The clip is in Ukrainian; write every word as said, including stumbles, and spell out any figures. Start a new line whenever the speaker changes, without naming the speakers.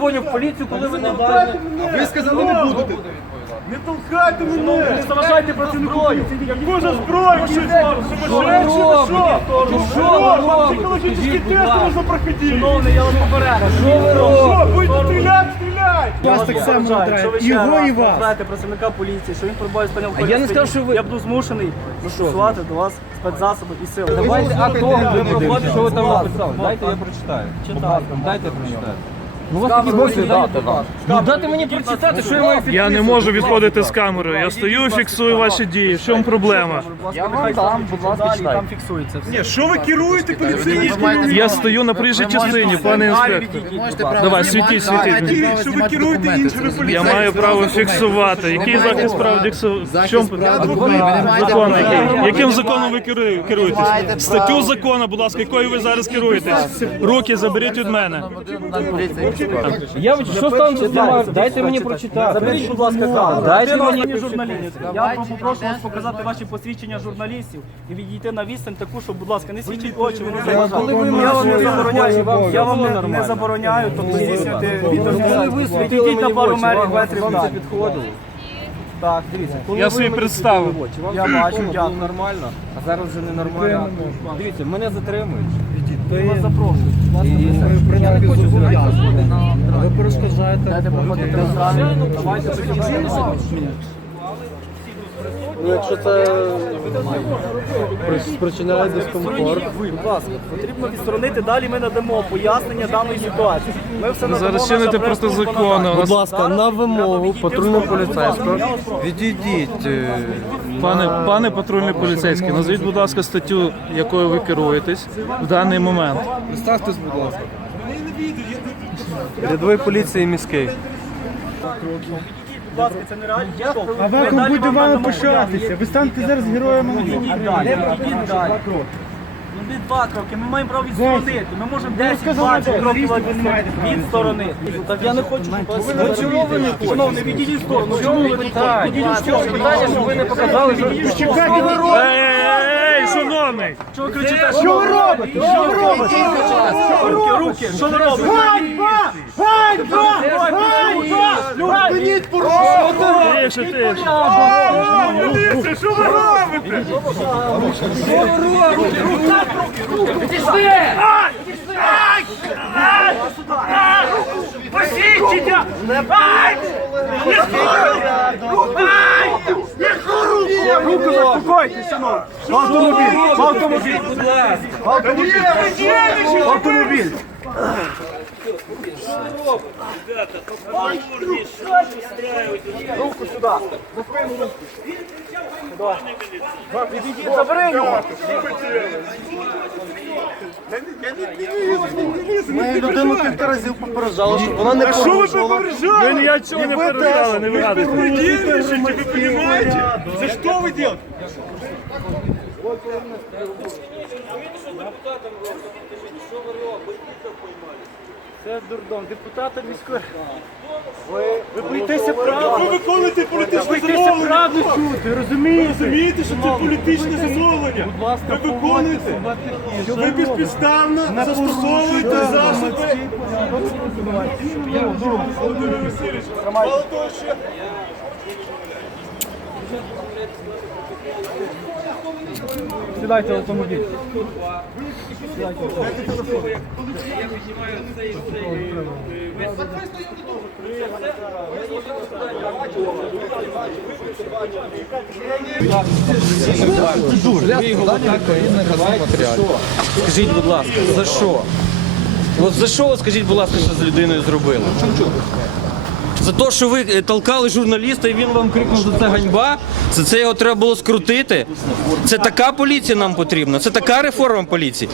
дзвоню в поліцію, коли ви не даєте.
Ви сказали, не будете.
Не толкайте мене!
Не заважайте працівнику поліції.
Яку за зброю? Ви що, сумасшедші, ви що? Вам психологічний тест можна проходити!
Шановний, я вас попереджу.
Що ви робите? Будете стріляти, стріляйте!
Вас так само
вважаю, його і вас.
Знаєте працівника поліції, що він перебуває в стані
А я не сказав, що ви-
Я буду змушений застосувати до вас спецзасоби і сили.
Давайте акт огляду, ви проводите, що ви там
Будь
написали.
ласка,
Дайте я прочитаю. Будь
Читайте.
ласка, дайте я прочитаю. Ну, у вас такі босі дати вам. Ну, дайте мені прочитати, що я маю підписувати.
Я не можу відходити з камерою. Я стою і фіксую ваші дії. В чому проблема?
Я вам дам, будь ласка, читайте. Там фіксується все.
Ні, що ви керуєте поліцейськими?
Я стою на проїжджій частині, пане інспектор. Давай, світіть, світіть.
Що ви керуєте іншими
Я
поліцейськими?
маю право фіксувати. Який захист прав фіксувати? В
Захист
чому
прав документів.
закон який? Яким законом ви керує- керуєтесь? Статтю закону, будь ласка, якою ви зараз керуєтесь? Руки заберіть від мене.
Я що стану знімаю? Дайте мені прочитати.
Заберіть, будь ласка, камеру.
Дайте
Ви
мені
журналіст. Я попрошу вас показати ваші посвідчення журналістів і відійти на відстань таку, щоб, будь ласка, не світіть очі, ви не заважаєте. Я вам не забороняю, я вам не, не забороняю, тобто здійснювати відеофіксацію. Відійдіть на пару метрів метрів далі. Так, дивіться. коли
Я
ви
собі
мені
представив.
світили в очі, Я бачу, дякую.
нормально, а зараз вже ненормально. Дивіться, мене затримують.
Я вас запрошую.
І я не хочу зобов'язати.
Ви перешкоджаєте.
Дайте проходити зранку. Давайте прийдемо.
Ну, якщо це спричиняє дискомфорт.
Будь ласка, потрібно відсторонити, далі ми надамо пояснення даної ситуації. Ми все
Ви
надамо,
зараз
наша
чините проти
прес-служба
закону.
надасть.
Будь ласка, на вимогу
відійти
патрульного
в сторону.
поліцейського
Я вас прошу.
відійдіть. е,
Пане, пане патрульний поліцейський, назвіть, будь ласка, статтю, якою ви керуєтесь в даний момент.
Представтесь, будь ласка. Рядовий поліції міський.
Будь ласка, це нереально.
А
Ми
вакуум
далі
буде
вам
вами
надамо
пишатися.
пояснення.
Ви станете зараз героями.
Ідіть далі, ідіть далі. Ну не два кроки, ми маємо право відсторонити. Ми можемо десять-двадцять кроків відсторонити. Так я не хочу, щоб вас... Ну чому ви не хочете? Шановний, відійдіть в сторону. Чому ви не хочете? Відійдіть в сторону. Питання, що ви не показали, що...
Чекайте, ви робите!
Ей, ей, шановний!
Що ви кричите?
Що ви робите? Що ви робите?
Руки, руки, що ви робите?
Ганьба! Ганьба! Ганьба! Зупиніть порушення!
Тише, тише.
Поліція, що ви робите? Посвідчення! Ай!
Руку заспокойтесь, шановні! В автомобіль! В автомобіль! В автомобіль! В автомобіль!
Руку сюди. Відійдіть, забери його.
Ми людину кілька разів попереджали, щоб вона не
А що ви
порушувала.
попереджали?
Ви нічого не передали, не вигадуйте.
Вы нервничаете, вы понимаете? За что вы делаете?
Це дурдом. Депутата міської...
Ви боїтеся правди!
Ви виконуєте політичне
Боїтеся
замовлення.
правду чути, розумієте?
Розумієте, що це політичне замовлення? Ви виконуєте. Ви безпідставно застосовуєте засоби. Володимир Васильович, мало того, що...
Сідайте в автомобіль.
Скажіть, будь ласка, за що? От за що, от скажіть, будь ласка, що з людиною зробили? За те, що ви е, толкали журналіста і він вам крикнув, що це ганьба? За це його треба було скрутити? Це така поліція нам потрібна? Це така реформа поліції?